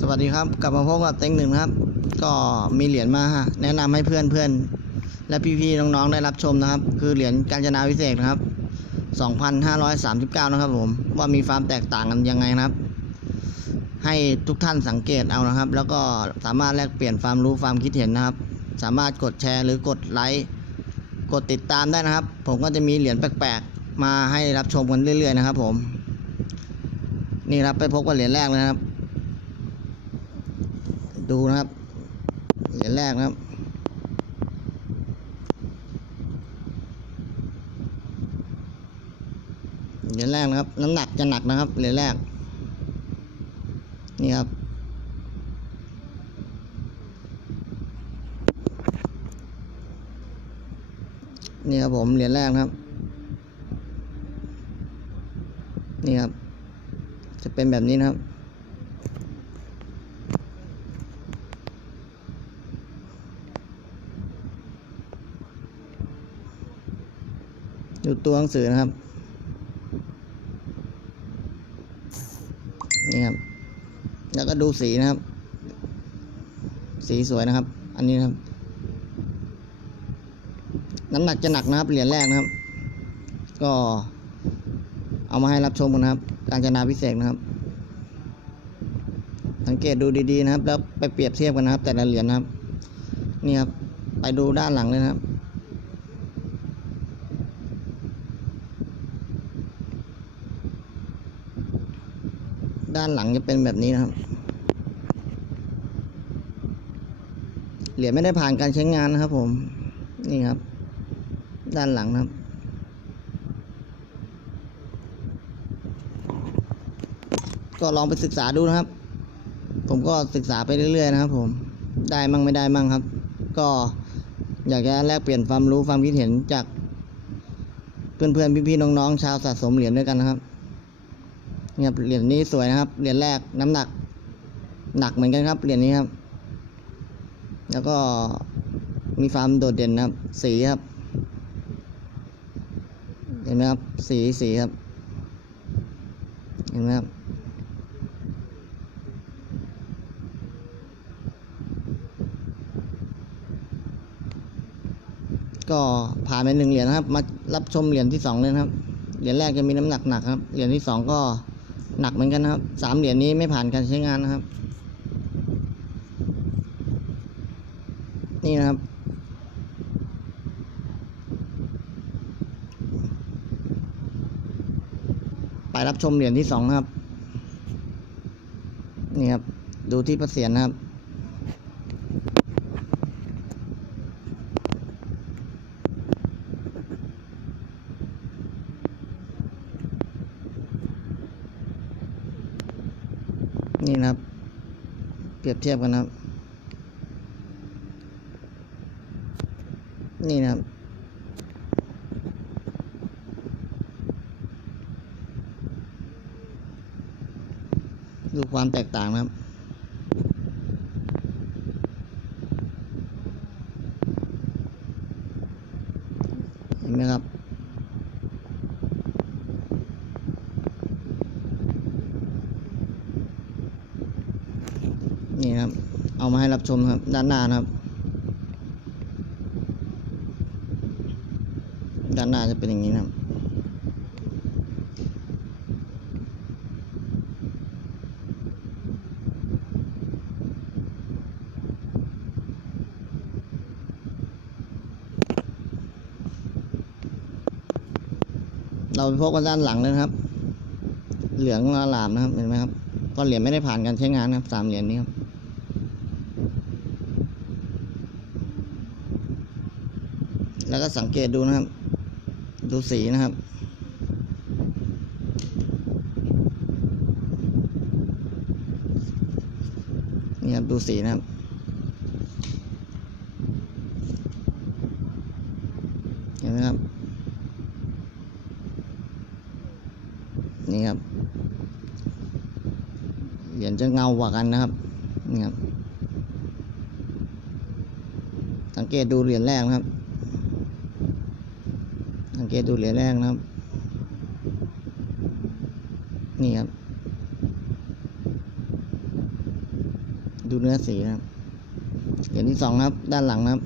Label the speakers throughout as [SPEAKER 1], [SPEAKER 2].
[SPEAKER 1] สวัสดีครับกลับมาพบกับเต็งหนึ่งครับ ก็มีเหรียญมาแนะนำให้เพื่อนเพื่อนและพี่ๆน้องๆได้รับชมนะครับ คือเหรียญกาญจนาวิเศษนะครับ 2,539 นะครับผมว่ามีความแตกต่างกันยังไงนะครับ ให้ทุกท่านสังเกตเอานะครับ แล้วก็สามารถแลกเปลี่ยนความรู้ความคิดเห็นนะครับ สามารถกดแชร์หรือกดไลค์กดติดตามได้นะครับ ผมก็จะมีเหรียญแปลกๆ มาให้รับชมกันเรื่อย ๆ นะครับ ผม นี่ครับไปพบกับเหรียญแรกเลยนะครับ ดูนะครับ เหรียญแรกนะครับ เหรียญแรกนะครับ น้ำหนักจะหนักนะครับ เหรียญแรก นี่ครับ นี่ครับผม เหรียญแรกนะครับ นี่ครับ จะเป็นแบบนี้นะครับ ดูตัวหนังสือนะครับ นี่ครับ แล้วก็ดูสีนะครับ สีสวยนะครับ อันนี้นะครับ น้ำหนักจะหนักนะครับ เหรียญแรกนะครับ ก็เอามาให้รับชมกันนะครับ การจนาพิเศษนะครับ สังเกตดูดีๆนะครับ แล้วไปเปรียบเทียบกันนะครับ แต่ละเหรียญนะครับ นี่ครับ ไปดูด้านหลังเลยนะครับ ด้านหลังจะเป็นแบบนี้นะครับ เหรียญไม่ได้ผ่านการใช้งานนะครับ ผม นี่ครับ ด้านหลังครับ ก็ลองไปศึกษาดูนะครับ ผมก็ศึกษาไปเรื่อยๆนะครับ ผม ได้มั่งไม่ได้มั่งครับ ก็อยากจะแลกเปลี่ยนความรู้ความคิดเห็นจากเพื่อนๆพี่ๆน้องๆชาวสะสมเหรียญด้วยกันนะครับ เนี่ยเหรียญนี้สวยนะครับ เหรียญแรกน้ำหนัก หนักเหมือนกันครับ เหรียญนี้ครับ แล้วก็มีความโดดเด่นนะครับ สีครับ เห็นไหมครับ สีสีครับ เห็นไหมครับ ก็ผ่านไปหนึ่งเหรียญครับ มารับชมเหรียญที่สองเลยครับ เหรียญแรกจะมีน้ำหนักหนักครับ เหรียญที่สองก็ หนักเหมือนกันนะครับสามเหรียญนี้ไม่ผ่านการใช้งานนะครับ นี่นะครับ ไปรับชมเหรียญที่สองนะครับ นี่ครับ ดูที่ประเสียนนะครับ นี่นะครับ เปรียบเทียบกันนะครับ นี่นะครับ ดูความแตกต่างนะครับเห็นไหมครับ นี่ครับ เอามาให้รับชมครับ ด้านหน้านะครับ ด้านหน้าจะเป็นอย่างนี้นะครับเราไปพบกันด้านหลังเลยนะครับ เหลืองอลามนะครับ เห็นไหมครับ ก็เหรียญไม่ได้ผ่านการใช้งานนะครับ สามเหรียญนี้ครับ แล้วก็สังเกตดูนะครับ ดูสีนะครับ นี่ครับดูสีนะครับเห็นไหมครับ นี่ครับเหรียญจะเงากว่ากันนะครับนี่ครับสังเกตดูเหรียญแรกนะครับ สังเกตดูเหรียญแรกนะครับ นี่ครับ ดูเนื้อสีนะครับ เหรียญที่สองครับ ด้านหลังนะครับ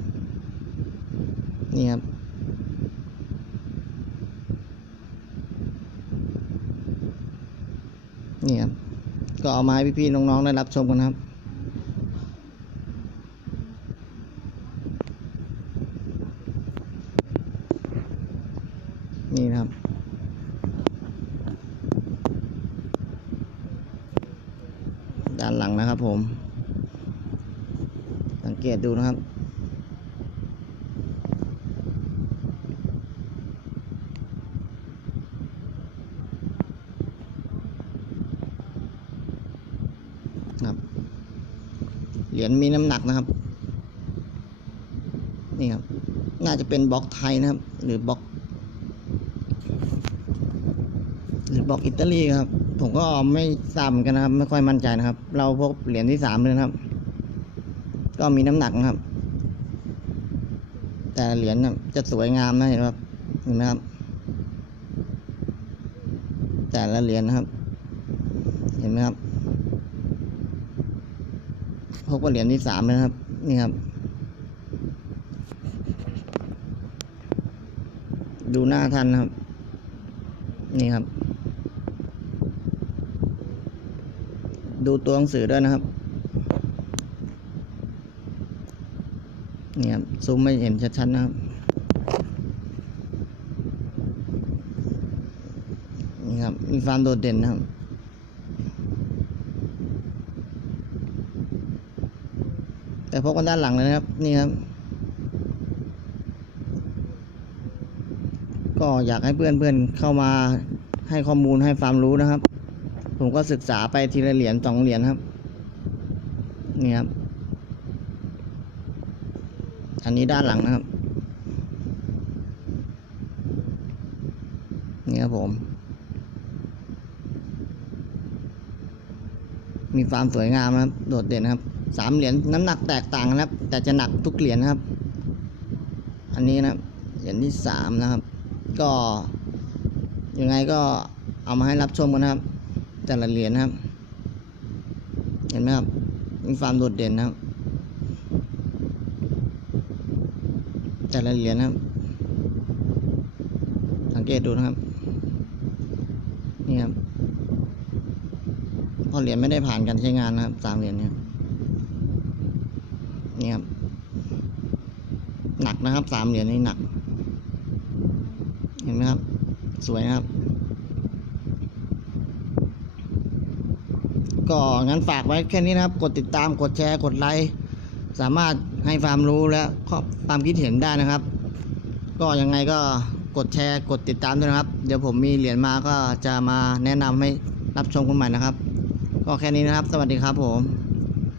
[SPEAKER 1] นี่ครับ นี่ครับ ก็เอามาให้พี่ๆน้องๆได้รับชมกันครับ นี่นะครับ ด้านหลังนะครับผม สังเกตดูนะครับ ครับ เหรียญมีน้ำหนักนะครับ นี่ครับ น่าจะเป็นบล็อกไทยนะครับ หรือบล็อก หรือ บอกอิตาลีครับ ผมก็ไม่ทราบเหมือนกันนะครับ ไม่ค่อยมั่นใจนะครับ เราพบเหรียญที่สามเลยนะครับ ก็มีน้ำหนักนะครับ แต่เหรียญจะสวยงามนะเห็นไหมครับเห็นไหมครับ แต่ละเหรียญนะครับ เห็นไหมครับพบว่าเหรียญที่สามเลยนะครับ นี่ครับ ดูหน้าท่านนะครับ นี่ครับ ดูตัวหนังสือด้วยนะครับนี่ครับซูมไม่เห็นชัดๆนะครับนี่ครับมีความโดดเด่นนะครับแต่พบกันด้านหลังเลยนะครับ นี่ครับ ก็อยากให้เพื่อนๆเข้ามาให้ข้อมูลให้ความรู้นะครับ ผมก็ศึกษาไปทีละเหรียญสองเหรียญครับ นี่ครับ อันนี้ด้านหลังนะครับ นี่ครับผม มีความสวยงามนะครับ โดดเด่นครับ สามเหรียญน้ำหนักแตกต่างนะครับ แต่จะหนักทุกเหรียญนะครับ อันนี้นะเหรียญที่สามนะครับ ก็ยังไงก็เอามาให้รับชมกันนะครับ แต่ละเหรียญนะครับ เห็นไหมครับมีความโดดเด่นนะครับ แต่ละเหรียญนะครับ สังเกตดูนะครับ นี่ครับพอเหรียญไม่ได้ผ่านการใช้งานนะครับสามเหรียญเนี่ยนี่ครับ หนักนะครับสามเหรียญนี่หนัก เห็นไหมครับ สวยนะครับ ก็งั้นฝากไว้แค่นี้นะครับ กดติดตามกดแชร์กดไลค์สามารถให้ความรู้และความคิดเห็นได้นะครับ ก็ยังไงก็กดแชร์กดติดตามด้วยนะครับ เดี๋ยวผมมีเหรียญมาก็จะมาแนะนำให้รับชมกันใหม่นะครับ ก็แค่นี้นะครับ สวัสดีครับผม